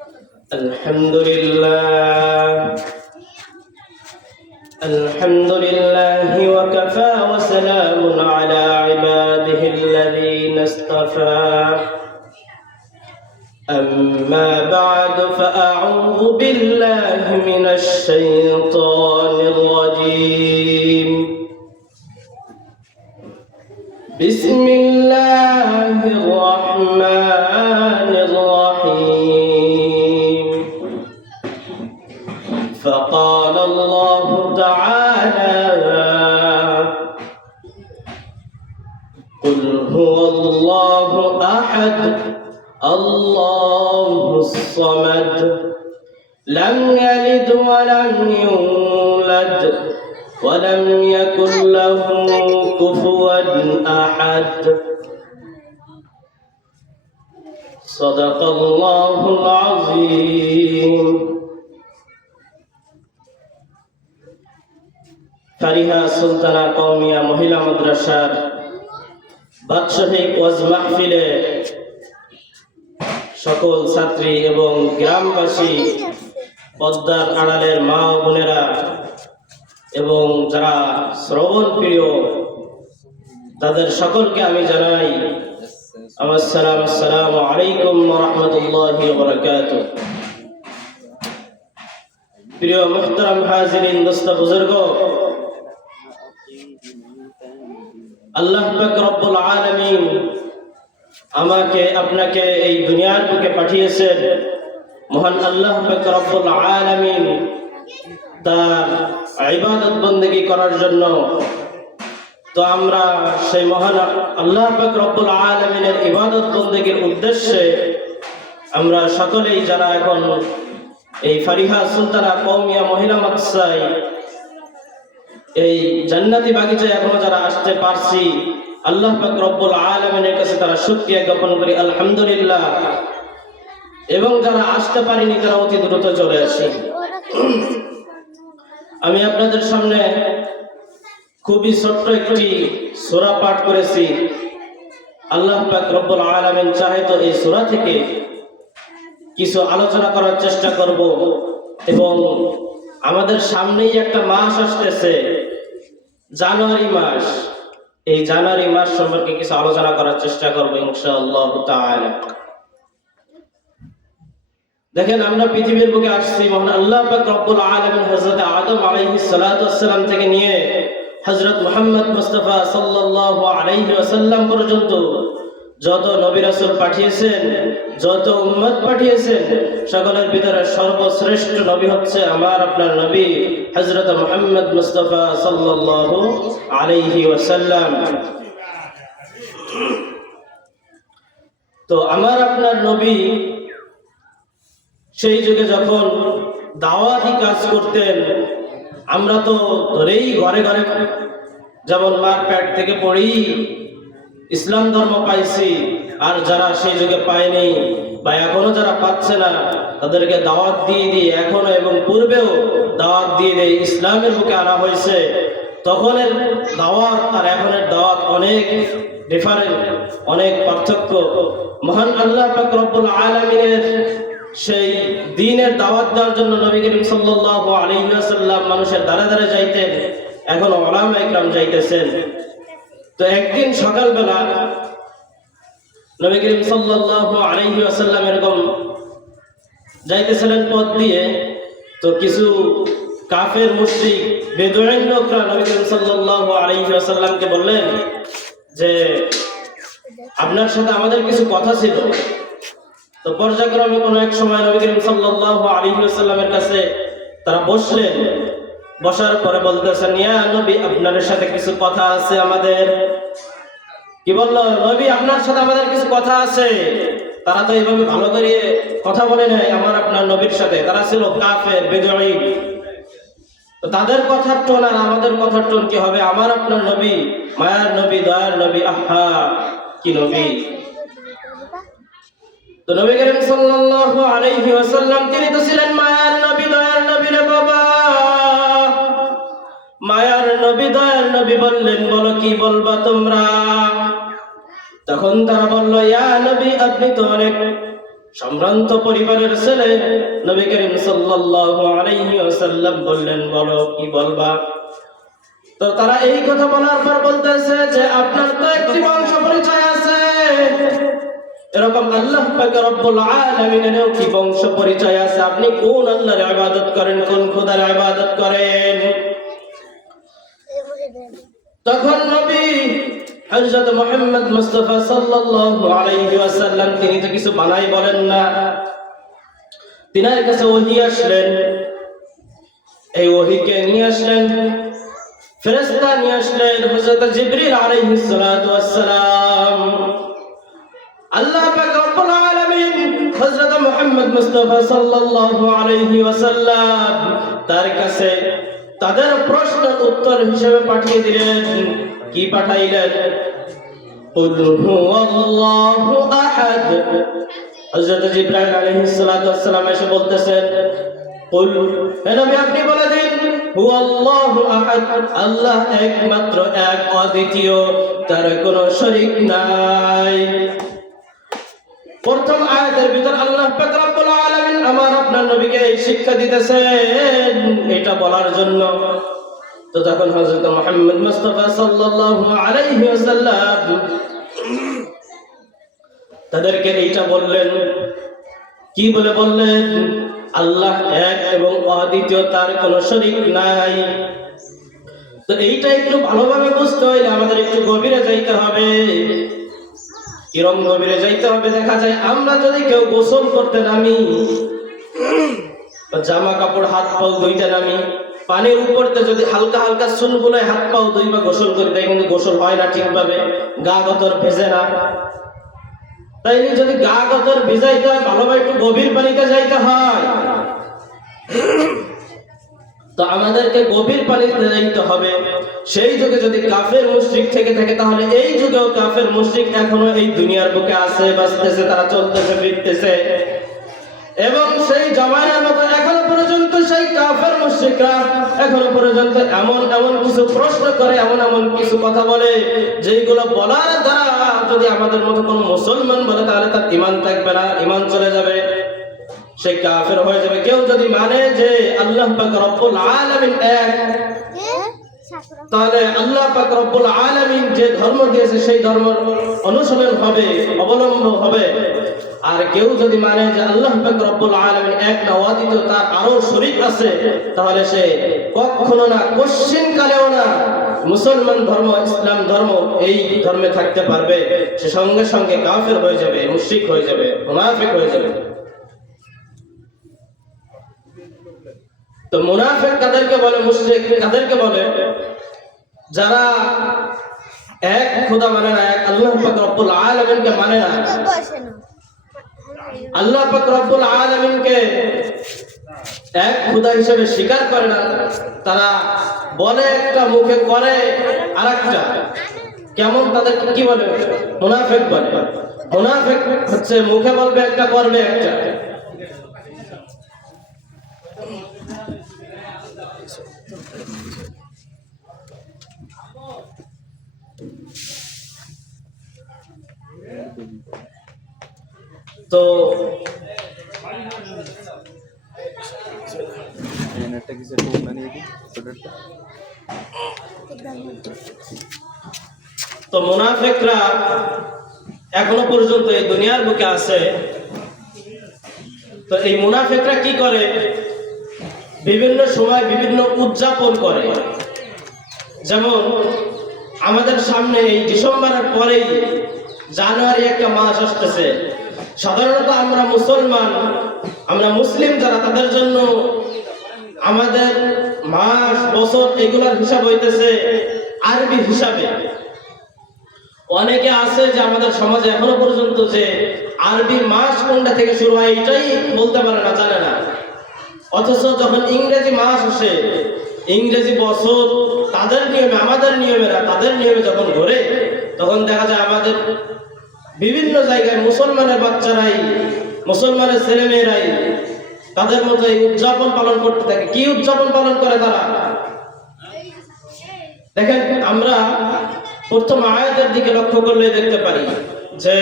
الحمد لله وكفى وسلام على عباده الذين اصطفى أما بعد فأعوذ بالله من الشيطان الرجيم بسم الله الرحمن الرحيم فقال الله تعالى قل هو الله أحد الله الصمد لم يلد ولم يولد ولم يكن له كفوا أحد صدق الله العظيم ফারিহা সুলতানা কওমিয়া মহিলা মাদ্রাসার বাৎসরিক ওয়াজ মাহফিলে সকল ছাত্রী এবং গ্রামবাসী, পদ্মার আড়ালের মা ও বোনেরা এবং যারা শ্রবণ প্রিয়, তাদের সকলকে আমি জানাই আসসালামু আলাইকুম ওয়া রাহমাতুল্লাহি ওয়া বারাকাতুহু। প্রিয় মুহতারাম হাজিরিন, দোস্ত বুজুর্গ, আল্লাহ পাক রব্বুল আলামিন আমাকে আপনাকে এই দুনিয়ার বুকে পাঠিয়েছেন। মহান আল্লাহ পাক রব্বুল আলামিন তার ইবাদত বন্দেগী করার জন্য। তো আমরা সেই মহান আল্লাহ পাক রব্বুল আলামিনের ইবাদত বন্দেগীর উদ্দেশ্যে আমরা সকলেই যারা এখন এই ফারিহা সুলতানা কওমিয়া মহিলা মাদ্রাসায় এই জান্নাতি বাগিচায় এখনো যারা আসতে পারছি, আল্লাহ পাক রব্বুল আলামিনের কাছে তারা শুকরিয়া জ্ঞাপন করি, আলহামদুলিল্লাহ। এবং যারা আসতে পারেনি তারা অতি দ্রুত চলে আসে। আমি আপনাদের সামনে খুবই ছোট্ট একটি সূরা পাঠ করেছি। আল্লাহ পাক রব্বুল আলামিন চাহে তো এই সূরা থেকে কিছু আলোচনা করার চেষ্টা করব এবং আমাদের সামনেই একটা মাস আসতেছে, জানুয়ারি মাস। এই জানুয়ারি মাস সম্পর্কে কিছু আলোচনা করার চেষ্টা করব ইনশাআল্লাহ তাআলা। দেখেন, আমরা পৃথিবীর বুকে আসছি মহান আল্লাহ পাক রব্বুল আলামিন হযরত আদম আলাইহিস সালাতু ওয়াসসালাম থেকে নিয়ে হযরত মুহাম্মদ মুস্তাফা সাল্লাল্লাহু আলাইহি ওয়াসাল্লাম পর্যন্ত যত নবী রাসূল পাঠিয়েছেন, যত উম্মত পাঠিয়েছেন, সকলের ভিতরে সর্বশ্রেষ্ঠ নবী হচ্ছে আমার আপনার নবী হযরত মুহাম্মদ মুস্তাফা সাল্লাল্লাহু আলাইহি ওয়াসাল্লাম। তো আমার আপনার নবী সেই যুগে যখন দাওয়াতি কাজ করতেন, আমরা তো ধরেই ঘরে ঘরে যেমন মার পেট থেকে পড়েই ইসলাম ধর্ম পাইছি। আর যারা সেই যুগে পায়নি বা এখনো যারা পাচ্ছে না, তাদেরকে দাওয়াত দিয়ে দিয়ে এখনো এবং পূর্বেও দাওয়াত দিয়ে দিয়ে ইসলামের বুকে আনা হয়েছে। তখনের দাওয়াত আর এখনের দাওয়াত অনেক ডিফারেন্ট, অনেক পার্থক্য। মহান আল্লাহ পাক রব্বুল আলামিনের সেই দ্বীনের দাওয়াত দেওয়ার জন্য নবী করিম সাল্লাল্লাহু আলাইহি ওয়াসাল্লাম মানুষের দ্বারে দ্বারে যাইতেন, এখন উলামা ইকরাম যাইতেছেন। তো একদিন সকালবেলা নবী করিম সাল্লাল্লাহু আলাইহি ওয়াসাল্লাম এরকম যাইতেছিলেন পথ দিয়ে। তো কিছু কাফের মুশরিক বেদুইন লোকরা নবী করিম সাল্লাল্লাহু আলাইহি ওয়াসাল্লামকে বললেন যে আপনার সাথে আমাদের কিছু কথা ছিল। তো পর্যায়ক্রমে কোনো এক সময় নবী করিম সাল্লাল্লাহু আলাইহি ওয়াসাল্লামের কাছে তারা বসলেন। বসার পরে বলতেছেন, ইয়া নবী, আপনার সাথে কিছু কথা আছে আমাদের। কি বললো? নবী, আপনার সাথে আমাদের কিছু কথা আছে। তারা তো এইভাবে ভালো করে কথা বলে নাই আমার আপনার নবীর সাথে। তারা ছিল কাফের, বেদুইন। তো তাদের কথার টোন আর আমাদের কথার টোন কি হবে? আমার আপনার নবী, মায়ার নবী, দয়ার নবী, আহা কি নবী! তো নবী করিম সাল্লাল্লাহু আলাইহি ওয়াসাল্লাম তিনি তো ছিলেন মায়ার নবী, দয়ার নবী রে বাবা। মায়ার নবী, দয়ার নবী বললেন, বলো কি বলবা তোমরা? তখন তারা বলল, ইয়া নবী, আপনি তো অনেক সম্ভ্রান্ত পরিবারের ছেলে। নবী করিম সাল্লাল্লাহু আলাইহি ওয়াসাল্লাম বললেন, বলো কি বলবা? তো তারা এই কথা বলার পর বলতেছে যে আপনার তো একটি বংশ পরিচয় আছে, এরকম আল্লাহ পাক রব্বুল আলামিনেরও কি বংশ পরিচয় আছে? আপনি কোন আল্লাহর ইবাদত করেন, কোন খোদার ইবাদত করেন? তখন নবী হযরত মুহাম্মদ মুস্তাফা সাল্লাল্লাহু আলাইহি ওয়াসাল্লাম তিনি তো কিছু বানাই বলেন না, তিনার কাছে ওহী আসলেন। এই ওহীকে নিয়ে আসলেন, ফেরেশতা নিয়ে আসলেন হযরত জিবরিল আলাইহিস সালাতু ওয়াস সালাম। আল্লাহ পাক রব্বুল আলামিন হযরত মুহাম্মদ মুস্তাফা সাল্লাল্লাহু আলাইহি ওয়াসাল্লাম তার কাছে তাদের প্রশ্নের উত্তর হিসেবে পাঠিয়ে দিলেন। কি পাঠাইলেন? কুল হুয়াল্লাহু আহাদ। হযরত জিবরাইল আলাইহিস সালাতু ওয়াস সালাম এসে বলতেছেন, কুল, হে নবী আপনি বলে দিন, হুয়াল্লাহু আহাদ, আল্লাহ একমাত্র, এক, অদ্বিতীয়, তার কোনো শরীক নাই। প্রথম আয়াতের ভিতর আল্লাহ পাক রব্বুল আলামিন আমার আপনার নবীকে এই শিক্ষা দিতেছেন এটা বলার জন্য। তো তখন হযরত মুহাম্মদ মুস্তাফা সাল্লাল্লাহু আলাইহি ওয়াসাল্লাম তাদেরকে এইটা বললেন। কি বলে বললেন? আল্লাহ এক এবং অদ্বিতীয়, তার কোনো শরীক নাই। তো এইটা একটু ভালোভাবে বুঝতে হইলে আমাদের একটু গভীরে যাইতে হবে। কিরম গভীরে যাইতে হবে? দেখা যায় আমরা যদি কেউ গোসল করতে নামি, জামা কাপড় হাত পাও ধুইতে নামি, পানির উপরতে যদি হালকা হালকা চুন বুলায় হাত পাও ধুই বা গোসল করি, তাই কিন্তু গোসল হয় না ঠিকভাবে, গা গতর ভেজে না। তাই যদি গা গতর ভিজাইতে হয় ভালোভাবে একটু গভীর পানিতে যাইতে হয়। তো আমাদেরকে গভীর পানিতে যাইতে হবে। সেই যুগে যদি কাফের মুশরিক থেকে থাকে, তাহলে এই যুগেও কাফের মুশরিক এখনো এই দুনিয়ার বুকে আছে, বাঁচতেছে, তারা চলতেছে ফিরতেছে। এবং সেই জামানার মতো এখনো পর্যন্ত সেই কাফের মুশরিকরা এখনো পর্যন্ত এমন এমন কিছু প্রশ্ন করে, এমন এমন কিছু কথা বলে, যেগুলো বলার দ্বারা যদি আমাদের মতো কোনো মুসলমান বলে তাহলে তার ঈমান থাকবে না, ঈমান চলে যাবে, সে কাফের হয়ে যাবে। কেউ যদি মানে যে আল্লাহ পাক রব্বুল আলামিন এক, তাহলে আল্লাহ পাক রব্বুল আলামিন যে ধর্ম দিয়েছে সেই ধর্ম অনুসরণ হবে, অবলম্বন হবে। আর কেউ যদি মানে যে আল্লাহ পাক রব্বুল আলামিন এক না, অদ্বিতীয়, তার আরো শরীক আছে, তাহলে সে কখনো না, কোশ্চিন কালেও না মুসলমান ধর্ম, ইসলাম ধর্ম, এই ধর্মে থাকতে পারবে। সে সঙ্গে সঙ্গে কাফের হয়ে যাবে, মুশরিক হয়ে যাবে, মুনাফিক হয়ে যাবে। তো মুনাফিক কাদেরকে বলে, মুশরিক কাদেরকে বলে? যারা এক খোদা মানে না, এক আল্লাহ পাক রব্বুল আলামিনকে মানে না, আল্লাহ পাক রব্বুল আলামিনকে এক খোদা হিসেবে স্বীকার করে না। তারা বলে একটা, মুখে করে আরেকটা। কেমন? তাদেরকে কি বলে? মুনাফিক বলে। মুনাফিক হচ্ছে মুখে বলবে একটা, করবে একটা। তো মুনাফিকরা এখনো পর্যন্ত এই দুনিয়ার বুকে আছে। তো এই মুনাফিকরা কি করে? বিভিন্ন সময় বিভিন্ন উদযাপন করে। যেমন আমাদের সামনে এই ডিসেম্বরের পরেই জানুয়ারি একটা মাস আসতেছে। সাধারণত আমরা মুসলমান, আমরা মুসলিম যারা, তাদের জন্য আমাদের মাস, বছর এগুলার হিসাব হইতেছে আরবি হিসাবে। অনেকে আছে যে আমাদের সমাজে এখনো পর্যন্ত যে আরবি মাস কোনটা থেকে শুরু হয় এটাই বলতে পারে না, জানে না। অথচ যখন ইংরেজি মাস আসে, ইংরেজি বছর, তাদের নিয়মে, আমাদের নিয়মে না, তাদের নিয়মে যখন ঘোরে, তখন দেখা যায় আমাদের বিভিন্ন জায়গায় মুসলমানের বাচ্চারাই, মুসলমানের ছেলেমেয়েরাই তাদের মতো এই উদযাপন পালন করতে থাকে। কি উদযাপন পালন করে তারা? দেখেন, আমরা প্রথম আয়াতের দিকে লক্ষ্য করলে দেখতে পারি যে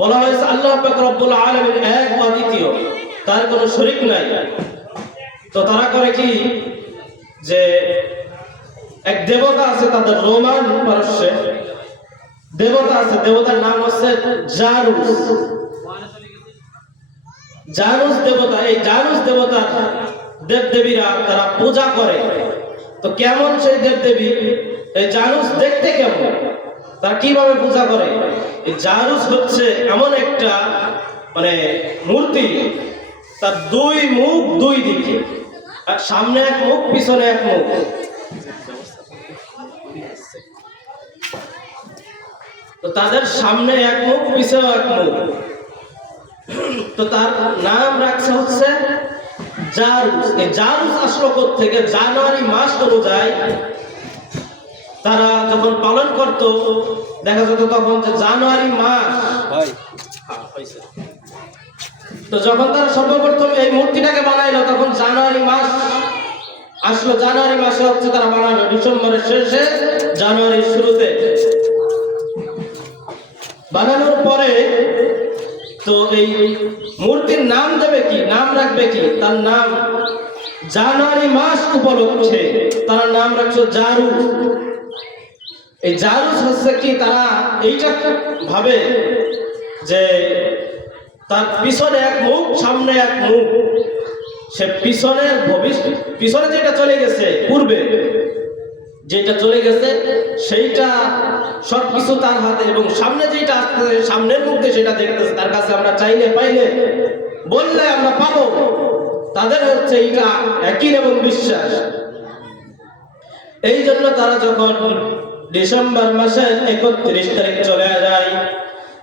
বলা হয়েছে আল্লাহ পাক রব্বুল আলামিন এক বা দ্বিতীয়, তার কোনো শরীক নাই। তো তারা করে কি যে এক দেবতা আছে তাদের রোমান পারস্যে দেবতা আছে, দেবতার নাম হচ্ছে জানুস। জানুস দেবতা, এই জানুস দেবতা দেবদেবীরা তারা পূজা করে। তো কেমন সেই দেবদেবী, এই জানুস দেখতে কেমন, তারা কিভাবে পূজা করে? এই জানুস হচ্ছে এমন একটা মানে মূর্তি, তার দুই মুখ দুই দিকে, আর সামনে এক মুখ পিছনে এক মুখ। তো তাদের সামনে এক মুখ পিছনে এক মুখ। তো তার নাম রাখছে হচ্ছে জারুস। এই জারুস আসলো থেকে জানুয়ারি মাস অনুযায়ী তারা যখন পালন করত, দেখা যেত তখন যে জানুয়ারি মাস। তো যখন তারা সর্বপ্রথম এই মূর্তিটাকে বানাইলো তখন জানুয়ারি মাস আসলো। জানুয়ারি মাসে হচ্ছে তারা বানালো, ডিসেম্বরের শেষে জানুয়ারির শুরুতে বানানোর পরে তো এই মূর্তির নাম দেবে কি, নাম রাখবে কি, তার নাম জানুয়ারি মাস উপলক্ষে তারা নাম রাখছে জারুস। এই জারুস হচ্ছে কি, তারা এইটা ভাবে যে তার পিছনে এক মুখ সামনে এক মুখ, সে পিছনের পিছনে যেটা চলে গেছে, পূর্বে যেটা চলে গেছে সেইটা সবকিছু তার হাতে, এবং সামনে যেটা আসতেছে সামনের মধ্যে সেটা দেখতেছে তার কাছে। আমরা চাইলে পাইলে বললে আমরা পাবো, তাদের হচ্ছে এইটা একই এবং বিশ্বাস। এই জন্য তারা যখন ডিসেম্বর মাসের 31 তারিখ চলে যায়,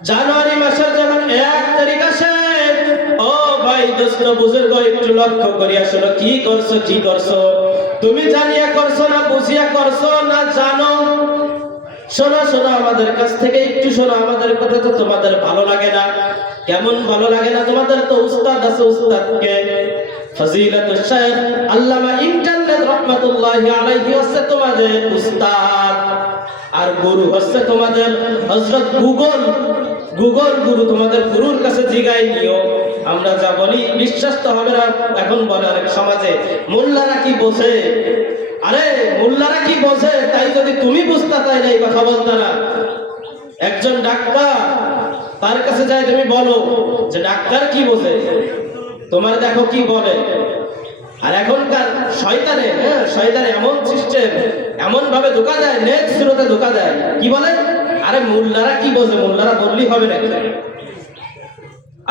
জানুয়ারি মাসের যখন 1 তারিখ আসে, ও ভাই দোস্ত বুজুর্গ একটু লক্ষ্য করিয়া শোনো, কি করছো কি করছো, তুমি জানিয়া করছো না বুঝিয়া করছো না জানো? শোনো শোনো, আমাদের কাছ থেকে একটু শোনো, আমাদের কথা তো তোমাদের ভালো লাগে না। কেমন ভালো লাগে না? তোমাদের তো উস্তাদ আছে, উস্তাদকে ফজিলাতুল শাইখ আল্লামা ইন্টারনেট রাহমাতুল্লাহি আলাইহি হচ্ছে তোমাদের উস্তাদ, আর গুরু হচ্ছে তোমাদের হযরত গুগল গুরু। তোমাদের গুরুর কাছে জিগাই নিও। আমরা যা বলি বিশ্বাস তো হবে না। এখন বলে অনেক সমাজে মোল্লারা কি বোঝে, আরে মোল্লারা কি বোঝে, তাই যদি তুমি বুঝতে তাই না এই কথা বলতে না। একজন ডাক্তার, তার কাছে যাই তুমি বলো যে ডাক্তার কি বোঝে, তোমার দেখো কি বলে। আর এখনকার শয়তানে শয়তানে এমন সিস্টেম, এমন ভাবে ধোকা দেয়, নেক্সট শুরুতে ধোকা দেয়, কি বলে আরে মোল্লারা কি বোঝে, মোল্লারা বললেই হবে না।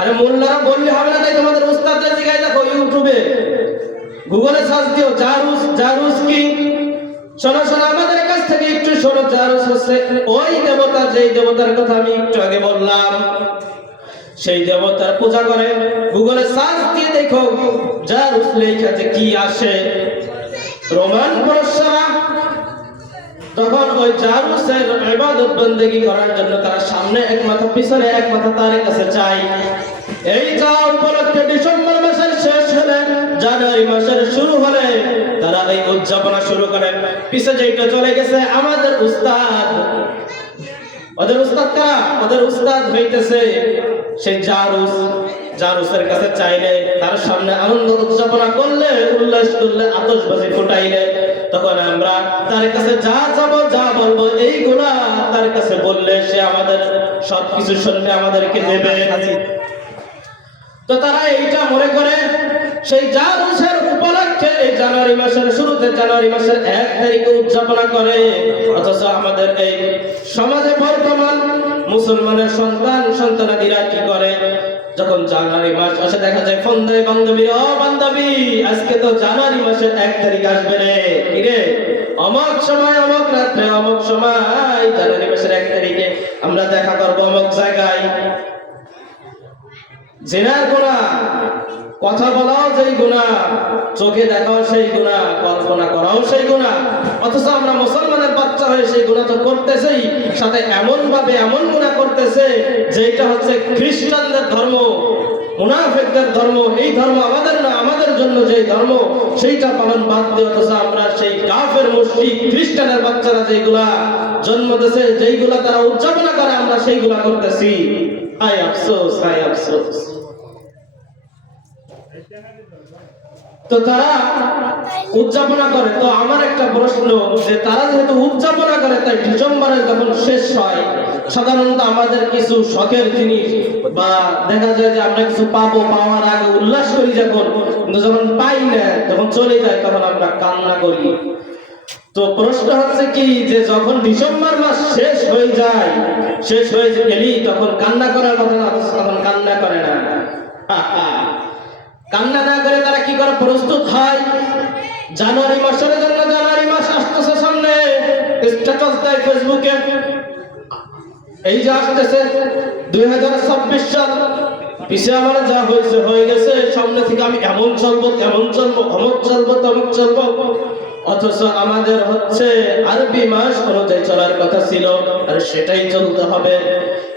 আরে মোল্লারা বললে হবে না, তাই তোমাদের উস্তাদদের জিগাই দেখো, ইউটিউবে গুগলে সার্চ দিও জারুস কি। শোনো শোনো, আমাদের কাছ থেকে একটু শোনো। জারুস হচ্ছে ওই দেবতা, যেই দেবতার কথা আমি একটু আগে বললাম, সেই দেবতার পূজা করে। গুগলে সার্চ দিয়ে দেখো জারুস লেখা যে কি আসে। রোমান পরশরা তখন ওই জারুসের ইবাদত বন্দেগী করার জন্য তারা সামনে এক মাথা পিছনে এক মাথা তার কাছে চাই। এই যা উপলক্ষে ডিসেম্বর মাসের শেষ হলে জানুয়ারি মাসের শুরু হলে তারা এই উদযাপনা শুরু করে। পিছে যেটা চলে গেছে আমাদের উস্তাদ, ওদের উস্তাদ কারা? ওদের উস্তাদ হইতেছে সেই জারুসের কাছে চাইলে, তার সামনে আনন্দ উদযাপনা করলে, উল্লাস করলে, আতশবাজি ফুটাইলে, তখন আমরা তার কাছে যা যাবো যা বলবো এইগুলা তার কাছে বললে সে আমাদের সবকিছু শুনবে, আমাদেরকে দেবে। তো তারা এইটা মনে করে সেই জারুসের উপলক্ষে এই জানুয়ারি মাসের শুরুতে, জানুয়ারি মাসের 1 তারিখে উদযাপনা করে। অথচ আমাদের এই সমাজে বর্তমান মুসলমানের সন্তানাদিরা কি করে, যখন জানুয়ারি মাস আসে দেখা যায় ফোন দেয় বান্ধবী, ও বান্ধবী আজকে তো জানুয়ারি মাসের 1 তারিখ আসবে রে, কি রে অমুক সময় অমুক রাত্রে অমুক সময় জানুয়ারি মাসের 1 তারিখে আমরা দেখা করবো অমুক জায়গায়। জিনার গুনাহ, কথা বলাও যেই গুনাহ, চোখে দেখাও সেই গুনাহ, কল্পনা করাও সেই গুনাহ। অথচ আমরা মুসলমানের বাচ্চা হয়ে সেই গুনাহ তো করতেছেই, সাথে এমন ভাবে এমন গুনাহ করতেছে যেটা হচ্ছে খ্রিস্টানদের ধর্ম, মুনাফিকদের ধর্ম। এই ধর্ম আমাদের না, আমাদের জন্য যেই ধর্ম সেইটা পালন বাদ দিয়ে অথচ আমরা সেই কাফের মুশরিক খ্রিস্টানের বাচ্চারা যেইগুলা জন্ম দিয়েছে, যেইগুলা তারা উদযাপনা করে, আমরা সেইগুলা করতেছি। হায় আফসোস, হায় আফসোস। তো তারা উদযাপনা করে। তো আমার একটা প্রশ্ন, যে তারা যেহেতু উদযাপনা করে, তাই ডিসেম্বরে যখন শেষ হয় সাধারণত আমাদের কিছু শখের জিনিস বা দেখা যায় যে আমরা কিছু পাবো, পাওয়ার আগে উল্লাস করি যখন, কিন্তু যখন পাই না, যখন চলে যায়, তখন আমরা কান্না করি। তো প্রশ্ন হচ্ছে কি, যে যখন ডিসেম্বর মাস শেষ হয়ে যায়, শেষ হয়ে গেলি তখন কান্না করার কথা না, তখন কান্না করে না। কান্না না করে তারা কি করে প্রস্তুত হয়? জানুয়ারি মাসের জন্য, জানুয়ারি মাস আসতেছে সামনে, স্ট্যাটাস দেয় ফেসবুকে, এই যে আসতেছে 2026 সাল, পিছিয়ে আমার যা হয়েছে হয়ে গেছে, সামনে থেকে আমি এমন চলবো, তেমন চলবো, অমুক চলবো, তমুক চলবো। অথচ আমাদের হচ্ছে আরবি মাস অনুযায়ী চলার কথা ছিল, আর সেটাই চলতে হবে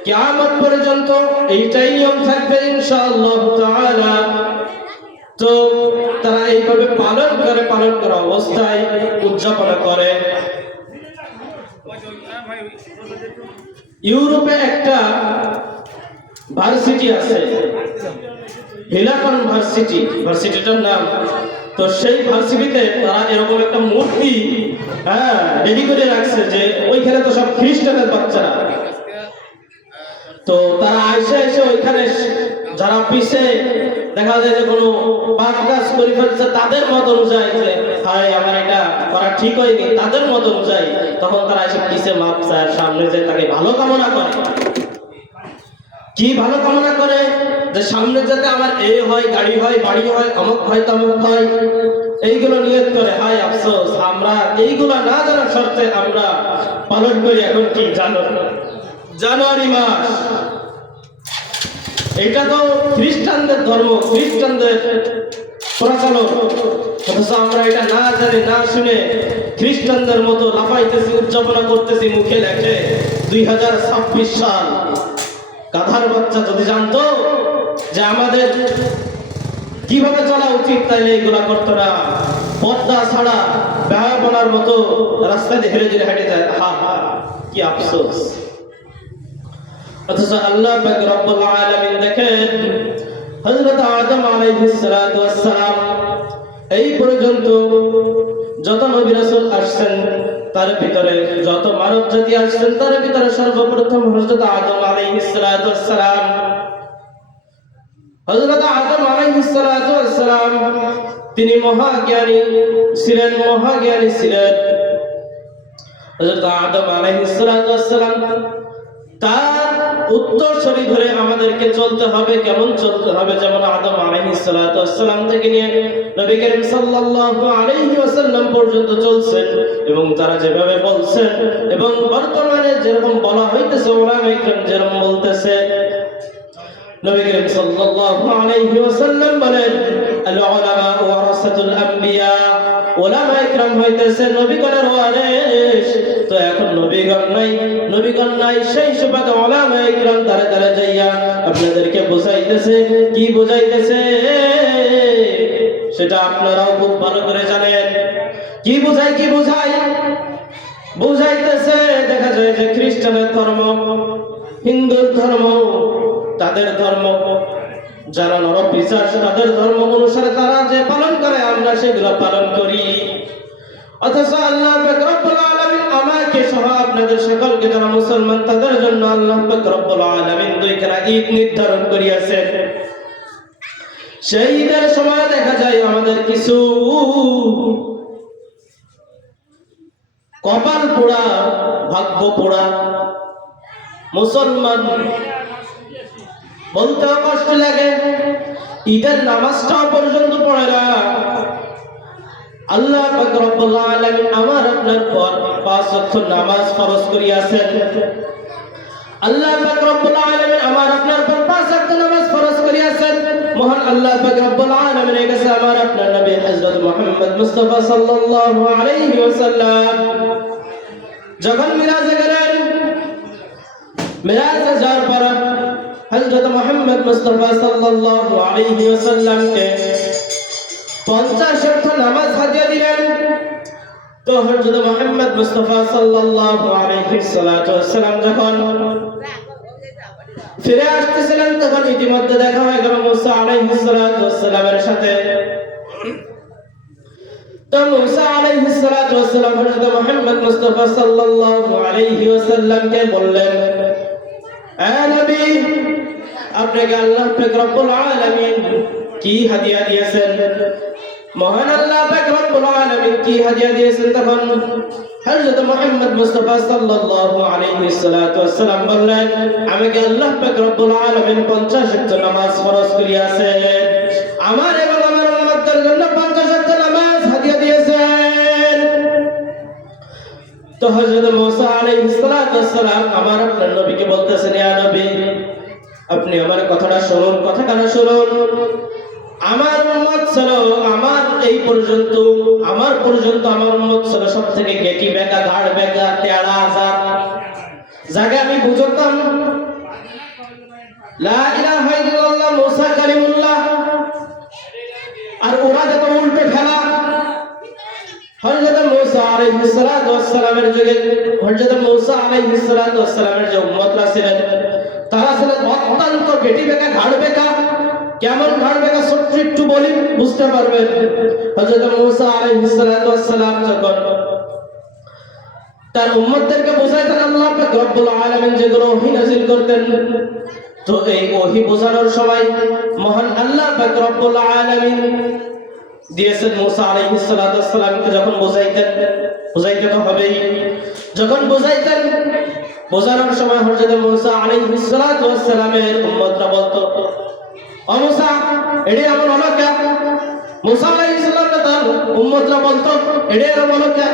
কিয়ামত পর্যন্ত, এইটাই নিয়ম থাকবে ইনশাআল্লাহ তাআলা। তো তারা এইভাবে পালন করে, পালন করা অবস্থায় উদযাপন করে। ইউরোপে একটা ভার্সিটি আছে, হিলাকন ভার্সিটি, ভার্সিটিটার নাম। তো সেই ভার্সিটিতে তারা এরকম একটা মূর্তি রেডি করে রাখছে, যে ওইখানে তো সব খ্রিস্টানের বাচ্চারা। তো তারা এসে এসে ওইখানে যারা পিছে দেখা যায় যে কোনো পাপ কাজ করে ফেলছে, তাদের মত অনুযায়ী, যে হায় আমার এটা করা ঠিক হয়নি, তাদের মত অনুযায়ী, তখন তারা এসে পিছে মাপ চায়, সামনে যে তাকে ভালো কামনা করে। কি ভালো কামনা করে? যে সামনে যাতে আমার এই হয়, গাড়ি হয়, বাড়ি হয়, অমুক হয়, তমুক হয়, এইগুলো নিয়ত করে। হায় আফসোস, আমরা এইগুলা না জানার শর্তে আমরা পালন করি এখন কি জানো, জানুয়ারি মাস। এটা তো খ্রিস্টানদের ধর্ম, খ্রিস্টানদের প্রচলন, অথচ আমরা এটা না জানি, না শুনে খ্রিস্টানদের মতো লাফাইতেছি, উদযাপনা করতেছি মুখে লেখে 2026 সাল। গাধার বাচ্চা যদি জানতো যে আমাদের কিভাবে চলা উচিত, তাইলে এগুলা করতো না। পর্দা ছাড়া ব্যবহার মতো রাস্তায় ধীরে ধীরে হেঁটে যায়। হা হা, কি আফসোস। অথচ আল্লাহ পাক রব্বুল আলামিন দেখেন, হযরত আদম আলাইহিস সালাতু ওয়াস সালাম এই পর্যন্ত যত নবী রাসূল আসছেন, তার ভিতরে যত মানব জাতি আসছেন, তার ভিতরে সর্বপ্রথম হযরত আদম আলাইহিস সালাতু ওয়াস সালাম। হযরত আদম আলাইহিস সালাতু ওয়াস সালাম তিনি মহাজ্ঞানী ছিলেন, মহাজ্ঞানী ছিলেন। হযরত আদম আলাইহিস সালাতু ওয়াস সালাম তার উত্তরসূরি ধরে আমাদেরকে চলতে হবে। কেমন চলতে হবে? যেমন আদম আলাইহিস সালাতু ওয়াস সালাম থেকে নিয়ে নবী করিম সাল্লাল্লাহু আলাইহি ওয়াসাল্লাম পর্যন্ত চলছেন, এবং তারা যেভাবে বলছেন, এবং বর্তমানে যেরকম বলা হইতেছে, উলামায়ে কেরাম যেরকম বলতেছে, নবী করিম সাল্লাল্লাহু আলাইহি ওয়াসাল্লাম বলেন, আল উলামা ওয়ারাসাতুল আম্বিয়া, উলামায়ে কেরাম হইতেছে নবীগণের ওয়ারিস। তো এখন নবীগণ নাই, সেই সুবাদে উলামায়ে কেরাম তারা তারা যাইয়া আপনাদেরকে বোঝাইতেছে। কি বোঝাইতেছে সেটা আপনারাও খুব ভালো করে জানেন। কি বুঝাইতেছে, দেখা যায় যে খ্রিস্টানের ধর্ম, হিন্দুর ধর্ম, তাদের ধর্ম, যারা নরপিশাচ, তাদের ধর্ম অনুসারে তারা যে পালন করে, আমরা সেগুলো পালন করি। অথচ আল্লাহ পাক রব্বুল আলামিন আমাকে সহ আপনাদের সকলকে যারা মুসলমান, তাদের জন্য আল্লাহ পাক রব্বুল আলামিন দুইখানা ঈদ নির্ধারণ করিয়াছেন। সেই ঈদের সময় দেখা যায় আমাদের কিছু কপাল পোড়া, ভাগ্য পোড়া মুসলমান, বলতেও কষ্ট লাগে, ঈদের নামাজটাও পর্যন্ত পড়ে না। আল্লাহ পাক রব্বুল আলামিন আমার আপনার পর 5 ওয়াক্ত নামাজ ফরজ করিয়াছেন। আল্লাহ পাক রব্বুল আলামিন আমার আপনার পর 5 ওয়াক্ত নামাজ ফরজ করিয়াছেন। মহান আল্লাহ পাক রব্বুল আলামিনের কাছে আমার আপনার নবী হযরত মুহাম্মদ মুস্তাফা সাল্লাল্লাহু আলাইহি ওয়াসাল্লাম যখন মিরাজে গেলেন, মিরাজে যাওয়ার পর হযরত মুহাম্মদ মুস্তাফা সাল্লাল্লাহু আলাইহি ওয়াসাল্লামকে 50 ওয়াক্ত নামাজ হাদিয়া দিলেন। তো হযরত মুহাম্মদ মুস্তাফা সাল্লাল্লাহু আলাইহি সাল্লাতু ওয়াসসালাম যখন ফিরে আসতেছিলেন তখন ইতিমধ্যে দেখা হয়ে গেল মুসা আলাইহিস সালাতু ওয়াস সালামের সাথে। তো মুসা আলাইহিস সালাতু ওয়াস সালাম হযরত মুহাম্মদ মুস্তাফা সাল্লাল্লাহু আলাইহি ওয়াসাল্লামকে বললেন, এ নবী, আপনাকে আল্লাহ পাক রব্বুল আলামিন কি হাদিয়া দিয়েছেন? মহান আল্লাহ পাক রব্বুল আলামিন কি হাদিয়া দিয়েছেন? তখন হযরত মুহাম্মদ মুস্তাফা সাল্লাল্লাহু আলাইহি সাল্লাতু ওয়াস সালাম বললেন, আমাকে আল্লাহ পাক রব্বুল আলামিন 50 ওয়াক্ত নামাজ ফরজ করিয়াছেন। আমার এবং আমার উম্মতের জন্য 50 ওয়াক্ত নামাজ হাদিয়া দিয়েছেন। তো হযরত মুসা আলাইহিস সালাতু ওয়াস সালাম আমার আপনার নবীকে বলতেছেন, ইয়া নবী, আপনি আমার কথাটা শুনুন, কথাটা শুনুন। আমার উম্মত ছিল, আমার পর্যন্ত আমার উম্মত ছিল সবথেকে গেটি বেকা, ঘাড় বেকা, তেড়া আজাদ। যাকে আমি বুঝতাম লা ইলাহা ইল্লাল্লাহ মুসা কালিমুল্লাহ, আর ওরা যত উল্টে ফেলা। হযরত মুসা আলাইহিস সালাতু ওয়াস সালামের যুগে হযরত মুসা আলাইহিস সালাতু ওয়াস সালামের যে উম্মতরা ছিলেন, তারা ছিলেন অত্যন্ত গেটি বেকা, ঘাড় বেকা। কেমন ঘাড় বেকা ছোট্ট একটু বলি বুঝতে পারবেন। হযরত মুসা আলাইহিস সালাতু ওয়াস সালাম যখন তার উম্মতদেরকে বোঝাইতেন, আল্লাহ পাক রব্বুল আলামিন যেগুলো ওহী নাযিল করতেন, তো এই ওহী বোঝানোর সময় মহান আল্লাহ পাক রব্বুল আলামিন দিয়েছেন মুসা আলাইহিস সালাতু ওয়াস সালামকে যখন বোঝাইতে তো হবেই। যখন বোঝানোর সময় হযরত মুসা আলাইহিস সালাতু ওয়াস সালামের উম্মতরা বলতো, ও মুসা, এডি এমন হলো কে? মুসা আলাইহিস সালাম তার উম্মতরা বলতো, এডি এমন হলো কে?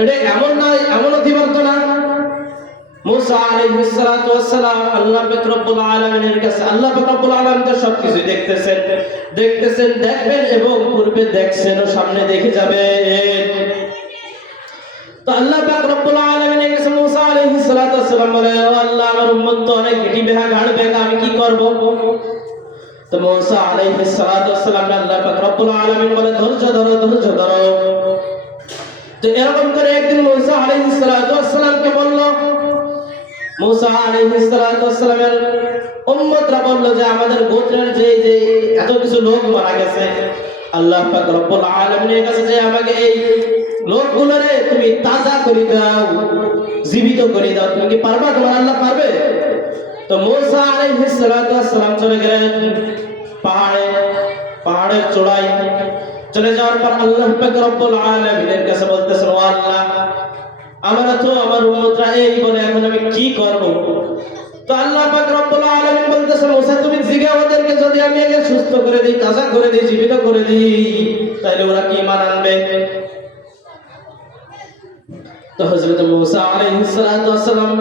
এডি এমন না, এমন হতে পারতো না। মুসা আলাইহিস সালাতু ওয়াস সালাম আল্লাহ পাক রব্বুল আলামিনের কাছে, আল্লাহ পাক রব্বুল আলামিন তো সবকিছু দেখতেছেন, দেখবেন এবং পূর্বে দেখছেন ও সামনে দেখে যাবেন। তো আল্লাহ পাক রব্বুল আলামিনের কাছে মুসা আলাইহিস সালাতু ওয়াস সালাম বলে, ও আল্লাহ, আমার উম্মত তো অনেক গেটি বেহা, ঘাড় বেকা, আমি কি করব? তো মুসা আলাইহিস সালাতু ওয়াস সালাম আল্লাহ পাক রব্বুল আলামিন বলে, ধৈর্য ধরো। তো এরকম করে একদিন মুসা আলাইহিস সালাতু ওয়াস সালামকে বলল, মুসা আলাইহিস সালাতু ওয়াস সালামের উম্মতরা বলল যে আমাদের গোত্রের যে এত কিছু লোক মারা গেছে, আল্লাহ পাক রব্বুল আলামিনের কাছে যে আমাকে এই লোকগুলোরে তুমি তাজা করে দাও, জীবিত করে দাও, তুমি কি পারবা? তোমার আল্লাহ পারবে? তো মুসা আলাইহিস সালাতু ওয়াস সালাম চলে গেলেন পাহাড়ের চূড়ায়। চলে যাওয়ার পর আল্লাহ পাক রব্বুল আলামিনের কাছে বলতেছেন, ও আল্লাহ, আমার উম্মতরা এই বলে, এখন আমি কি করব? তো আল্লাহ পাক রব্বুল আলামিন বলতেছেন, মুসা, তুমি জিজ্ঞাসা ওদেরকে, যদি আমি একে সুস্থ করে দিই, তাজা করে দিই, জীবিত করে দিই, তাহলে ওরা কি ঈমান আনবে? তো হযরত মুসা আলাইহিস সালাতু ওয়াস সালাম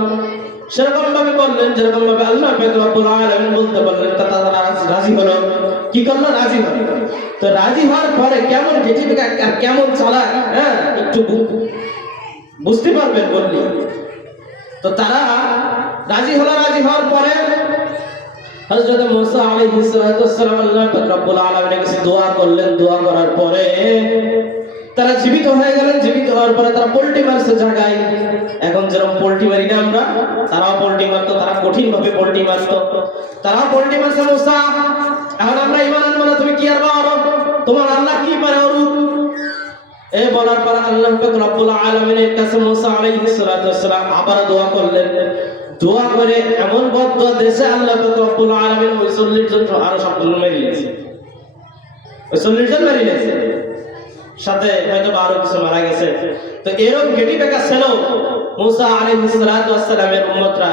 সেরকম ভাবে বললেন, যেরকম ভাবে আল্লাহ পাক রব্বুল আলামিন বলতে বললেন। তারা রাজি হলো। কি করলো? রাজি হলো। তো রাজি হওয়ার পরে কেমন গেটি বেকা, কেমন চালাক, হ্যাঁ, একটু বুঝতে পারবেন বললি। তো তারা রাজি হওয়ার পরে হযরত মুসা আলাইহিস সালাতু ওয়াস সালাম আল্লাহ পাক রব্বুল আলামিনের কাছে দোয়া করলেন। দোয়া করার পরে তারা জীবিত হয়ে গেলেন। জীবিত হওয়ার পরে তারা পোল্ট্রি মারছে জায়গায়। এখন যেরকম পোল্ট্রি মারি না আমরা, তারাও পোল্ট্রি মারতো, তারা কঠিন ভাবে পোল্ট্রি মারতো, তারাও পোল্ট্রি মারছে। মুসা, এখন আমরা ঈমান আনবো না, তুমি কি আর বারো, তোমার আল্লাহ কি পারে ওরু? এই বলার পর আল্লাহ পাক রব্বুল আলামিনের কাছে মুসা আলাইহিস সালাতু ওয়াস সালাম আবার দোয়া করলেন। দোয়া করে এমন বদদোয়া দেশে আল্লাহ পাক রব্বুল আলামিন ওই 40 জন আরো সবগুলো মেরে দিয়েছে। ওই 40 জন মেরে দিয়েছে, সাথে হয়তো আরো কিছু মারা গেছে। তো এরকম গেটি বেকা ছিল মুসা আলাইহিস সালাতু ওয়াস সালামের উম্মতরা।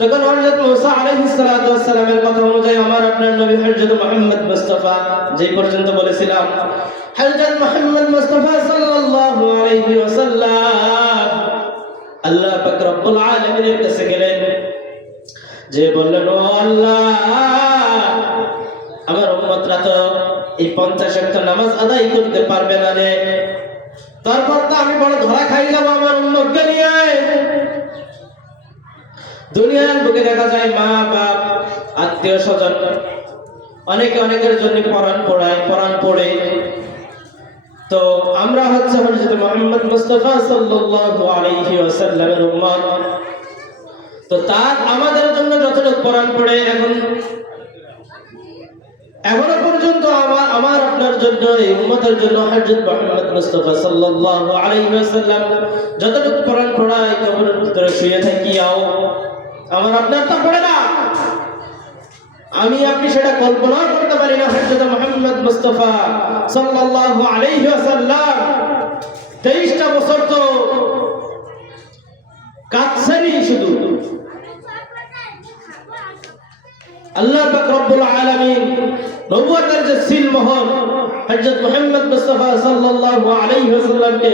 তখন হযরত মুসা আলাইহিস সালাতু ওয়াস সালামের কথা অনুযায়ী আমার আপনার নবী হযরত মুহাম্মদ মুস্তাফা, যেই পর্যন্ত বলেছিলাম, হযরত মুহাম্মদ মুস্তাফা সাল্লাল্লাহু আলাইহি ওয়াসাল্লাম আল্লাহ পাক রব্বুল আলামিনের কাছে গেলেন, যে বললেন, ও আল্লাহ, আমার উম্মতরা তো এই 50 ওয়াক্ত নামাজ আদায় করতে পারবে না রে, তারপর তো আমি বড় ধরা খাই যাব আমার উম্মতকে নিয়ে। দুনিয়ার বুকে দেখা যায় মা বাপ, আত্মীয় স্বজন, অনেকে অনেকের জন্য পরাণ পড়ে। তো আমরা হচ্ছে হযরত মুহাম্মদ মুস্তাফা সাল্লাল্লাহু আলাইহি ওয়াসাল্লামের উম্মত। তো তার আমাদের জন্য যতটুকু কোরআন পড়ে এখনো পর্যন্ত আমার আপনার জন্য এই উম্মতের জন্য হযরত মুহাম্মদ মুস্তাফা সাল্লাল্লাহু আলাইহি ওয়াসাল্লাম যতটুকু কোরআন পড়ায় কবরের ভিতরে শুয়ে থাকিও আমার আপনার তা পড়ে না। আমি আপনি সেটা কল্পনা করতে পারি না। হযরত মুহাম্মদ মুস্তাফা সাল্লাল্লাহু আলাইহি ওয়াসাল্লাম 23টা বছর তো কাঁদছেনই শুধু। আল্লাহ পাক রব্বুল আলামিন নবুয়তের যে সিলমোহর হযরত মুহাম্মদ মুস্তাফা সাল্লাল্লাহু আলাইহি ওয়াসাল্লামকে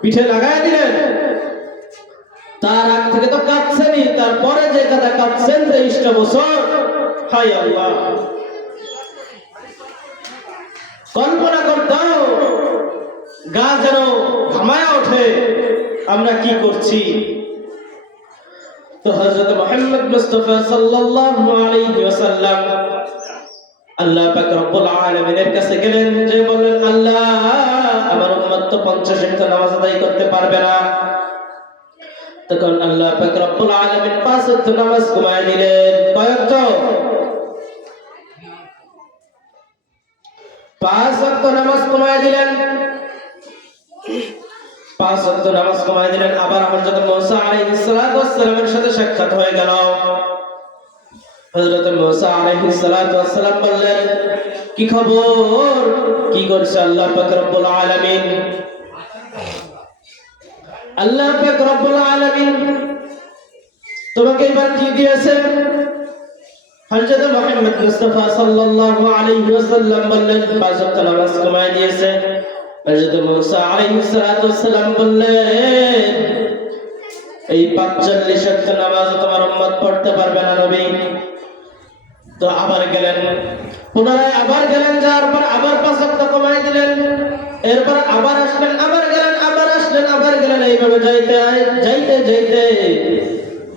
পিঠে লাগায় দিলেন। তার আগ থেকে তো কাঁদছেনই, তারপরে যে কথা কাঁদছেন 23টা বছর, হায় আল্লাহ কল্পনা করতাম গা যেন ঘামায় ওঠে আমরা কি করছি। তো হযরত মুহাম্মদ মুস্তাফা সাল্লাল্লাহু আলাইহি ওয়াসাল্লাম আল্লাহ পাক রব্বুল আলামিনের কাছে গেলেন, যে বললেন আল্লাহ আমার উম্মত তো 50 ওয়াক্ত নামাজ আদায় করতে পারবে না। তখন আল্লাহ পাক রব্বুল আলামিন 5 ওয়াক্ত নামাজ কমায় দিলেন। কয় ওয়াক্ত? 5 ওয়াক্ত নামাজ কমায় দিলেন। 5 ওয়াক্ত নামাজ কমায় দিলেন। আবার হযরত মুসা আলাইহিস সালাতু ওয়াস সালামের সাথে সাক্ষাৎ হয়ে গেল। হযরত মুসা আলাইহিস সালাতু ওয়াস সালাম বললেন, কি খবর, কি করছে আল্লাহ পাক রব্বুল আলামিন? আল্লাহ পাক রব্বুল আলামিন তোমাকে এবার কি দিয়েছে? হযরত মুহাম্মদ মুস্তাফা সাল্লাল্লাহু আলাইহি ওয়াসাল্লাম বললেন 5 ওয়াক্ত নামাজ কমায় দিয়েছে। হযরত মুসা আলাইহিস সালাতু ওয়াস সালাম বললেন, এই 45 ওয়াক্ত নামাজ তোমার উম্মত পড়তে পারবে না নবী। তো আবার গেলেন, পুনরায় আবার গেলেন, যার পর আবার 5 ওয়াক্ত কমায় দিলেন। এরপর আবার আসলেন, আবার গেলেন, আবার আসলেন, আবার গেলেন। এইভাবে যাইতে যাইতে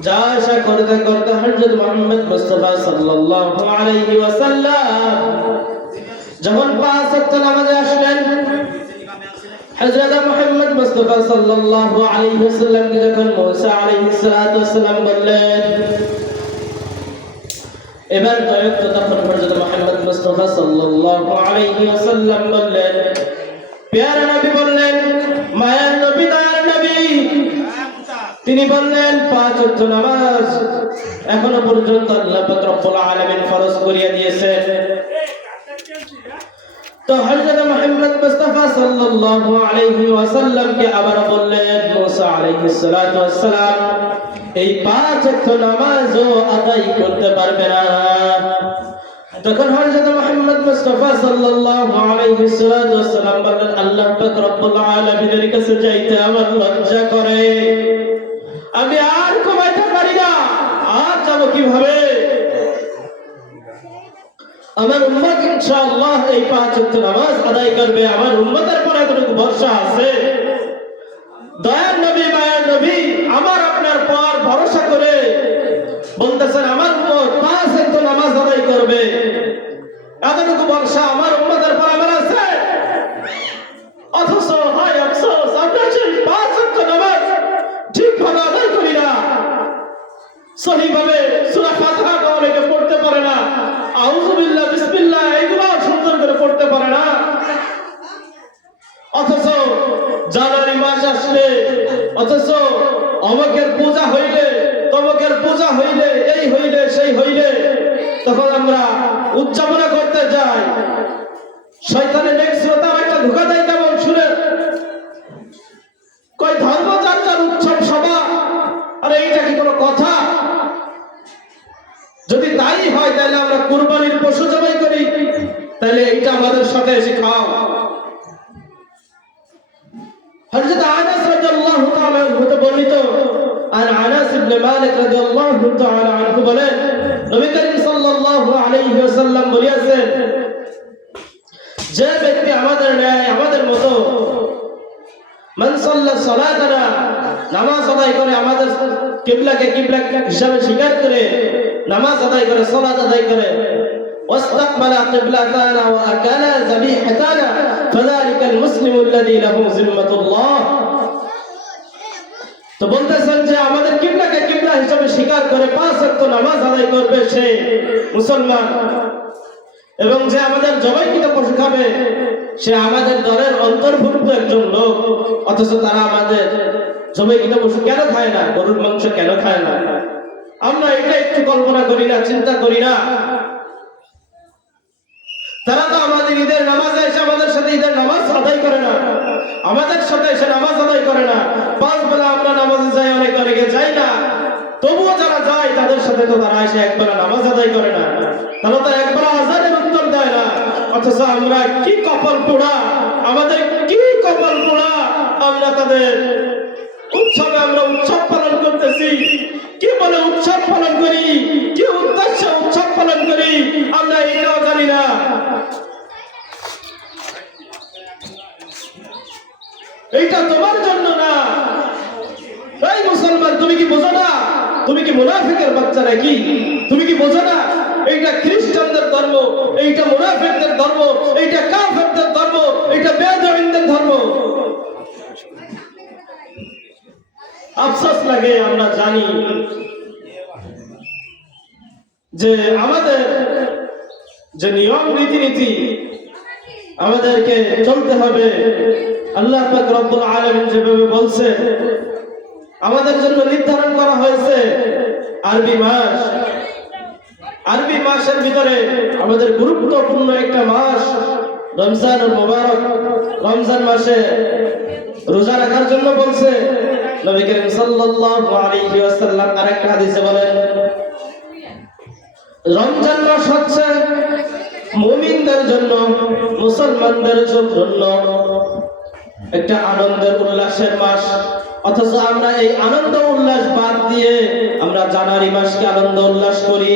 যা আশা করতে করতে হযরত মুহাম্মদ মুস্তাফা সাল্লাল্লাহু আলাইহি ওয়াসাল্লাম যখন 5 ওয়াক্ত নামাজে আসলেন, হযরত মুহাম্মদ মুস্তাফা সাল্লাল্লাহু আলাইহি ওয়াসাল্লামকে যখন মুসা আলাইহিস সালাতু ওয়াস সালাম বললেন এবার কয়েকটা, তখন হযরত মুহাম্মদ মুস্তাফা সাল্লাল্লাহু আলাইহি ওয়াসাল্লাম বললেন, প্যারা নবী বললেন, মায়ার নবী, দয়ার নবী, তিনি বললেন 5 ওয়াক্ত নামাজ এখনো পর্যন্ত আল্লাহ পাক রব্বুল আলামিন ফরজ করিয়ে দিয়েছেন। তো হযরত মুহাম্মদ মুস্তাফা সাল্লাল্লাহু আলাইহি ওয়াসাল্লামকে আবার বললেন, মুসা আলাইহিস সালাতু ওয়াস সালাম এই 5 ওয়াক্ত নামাজও আদায় করতে পারবে না। তখন হযরত মুহাম্মদ মুস্তাফা সাল্লাল্লাহু আলাইহি সালাতু ওয়াস সালাম বললেন, আল্লাহ পাক রব্বুল আলামিনের কাছে যাইতে আমার লজ্জা করে, আমি আর কমাইতে পারি না, আর যাব কিভাবে? আমার উম্মত ইনশাআল্লাহ এই 5 ওয়াক্ত নামাজ আদায় করবে। আমার উম্মতের পর এতটুকু ভরসা আছে। দয়ার নবী, মায়ার নবী আমার আপনার পর ভরসা করে বলতেছেন আমার উম্মত 5 ওয়াক্ত নামাজ আদায় করবে। এতটুকু ভরসা আমার উম্মতের পর আমার আছে। অথচ হয় আফসোস, আমরা সেই 5 ওয়াক্ত নামাজ ঠিকভাবে আদায় করি না। সহিভাবে সূরা ফাতিহা অনেকে পড়তে পারে না, আউযু বিল্লাহ, বিসমিল্লাহ এগুলো সুন্দর করে পড়তে পারে না। অথচ জানুয়ারি মাস আসলে, অথচ অমুকের পূজা হইলে, তমুকের পূজা হইলে, এই হইলে সেই হইলে তখন আমরা উদযাপন করতে যাই। শয়তানের নেক্সটার একটা ধোঁকা দেয় কেমন শুনে, কই ধর্মযাত্রার উৎসব সভা, আরে এইটা কি কোনো কথা? যদি তাই হয় তাহলে আমরা কুরবানির পশু জবাই করি, তাহলে এইটা আমাদের সাথে এসে খাও। হযরত আনাস রাদিয়াল্লাহু তাআলা হতে বর্ণিত, আর আনাস ইবনে মালিক রাদিয়াল্লাহু তাআলা আনহু বলেন, নবী করিম সাল্লাল্লাহু আলাইহি ওয়াসাল্লাম বলেছেন, যে ব্যক্তি আমাদের ন্যায়, আমাদের মতো মান সাল্লা সালাতানা নামাজ আদায় করে, আমাদের কিবলাকে কিবলা হিসাবে স্বীকার করে নামাজ আদায় করে, সালাত আদায় করে, واستقبل قبلتنا واكل ذبيحتنا فذلك المسلم الذي له ذمة الله। তো বলতেছেন যে আমাদের কিবলাকে কিবলা ইলাহা হিসেবে স্বীকার করে 5 ওয়াক্ত নামাজ আদায় করবে সে মুসলমান, এবং যে আমাদের জবাইকৃত পশু খাবে সে আমাদের দলের অন্তর্ভুক্ত একজন লোক। অথচ তারা আমাদের জবাইকৃত পশু কেন খায় না, গরুর মাংস কেন খায় না? আমরা এটা একটু কল্পনা করি না, চিন্তা করি না? তারা তো আমাদের ঈদের নামাজে এসে আমাদের সাথে ঈদের নামাজ আদায় করে না, আমাদের সাথে এসে নামাজ আদায় করে না। 5 বেলা আমরা নামাজে যাই, অনেকে যাই না, তবুও যারা যায় তাদের সাথে তো তারা এসে একবেলা নামাজ আদায় করে না, তারা তো একবেলা আযানের উত্তর দেয় না। অথচ আমরা কি কপাল পোড়া, আমাদের কি কপাল পোড়া, আমরা তাদের উৎসবে আমরা উৎসব পালন করতেছি। কি বলে উৎসব পালন করি, কি উদ্দেশ্যে উৎসব পালন করি আমরা এটাও জানি না। এইটা তোমার জন্য না। এই মুসলমান, তুমি কি বোঝো না? তুমি কি মুনাফিকের বাচ্চা নাকি? তুমি কি বোঝো না এইটা খ্রিস্টানদের ধর্ম, এইটা মুনাফিকদের ধর্ম, এইটা কাফেরদের ধর্ম, এইটা বেদঈনদের ধর্ম? আফসোস লাগে, আমরা জানি যে আমাদের যে নিয়ম রীতিনীতি আমাদেরকে চলতে হবে, আল্লাহ পাক রব্বুল আলামিন যেভাবে বলছে আমাদের জন্য নির্ধারণ করা হয়েছে আরবি মাস। আরবি মাসের ভিতরে আমাদের গুরুত্বপূর্ণ একটা মাস রমজানুল মুবারক। রমজান মাসে রোজা রাখার জন্য বলছে নবী করিম সাল্লাল্লাহু আলাইহি ওয়াসাল্লাম। আরেকটা হাদিসে বলেন রমজান মাস হচ্ছে মুমিনদের জন্য, মুসলমানদের জন্য একটা আনন্দের উল্লাসের মাস। অথচ আমরা এই আনন্দ উল্লাস বাদ দিয়ে আমরা জানুয়ারি মাসকে আনন্দ উল্লাস করি।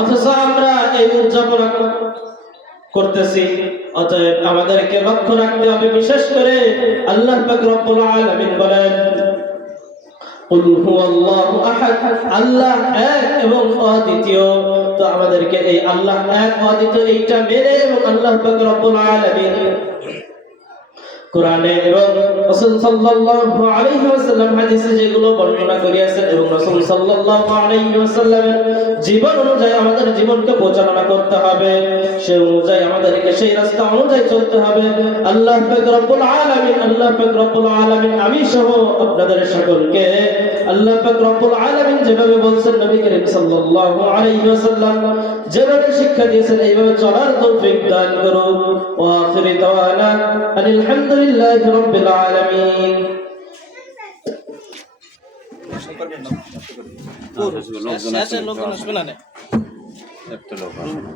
অথচ আমরা এই উদযাপন করতেছি। অতএব আমাদেরকে লক্ষ্য রাখতে হবে, বিশেষ করে আল্লাহ পাক রব্বুল আলামিন বলেন কুল হুয়াল্লাহু আহাদ, আল্লাহ এক এবং অদ্বিতীয়। তো আমাদেরকে এই আল্লাহ এক অদ্বিতীয় এইটা মেনে এবং আল্লাহ পাক রব্বুল আলামিন কোরআনে এবং রাসূল সাল্লাল্লাহু আলাইহি ওয়াসাল্লাম হাদিসে যেগুলো বর্ণনা করিয়াছেন এবং রাসূল সাল্লাল্লাহু আলাইহি ওয়াসাল্লামের জীবন অনুযায়ী আমাদের জীবনকে পরিচালনা করতে হবে, সেই অনুযায়ী আমাদেরকে সেই রাস্তা অনুযায়ী চলতে হবে। আল্লাহ পাক রব্বুল আলামিন আমি সহ আপনাদের সকলকে আল্লাহ পাক রব্বুল আলামিন যেভাবে বলছেন নবী করিম সাল্লাল্লাহু আলাইহি ওয়াসাল্লাম যেভাবে শিক্ষা দিয়েছেন এইভাবে চলার তৌফিক দান করুন। ওয়া আখিরি দাওয়ানা আলহামদুলিল্লাহি রাব্বিল আলামিন। লোকজন আসবে না, একটা লোক আসবে না।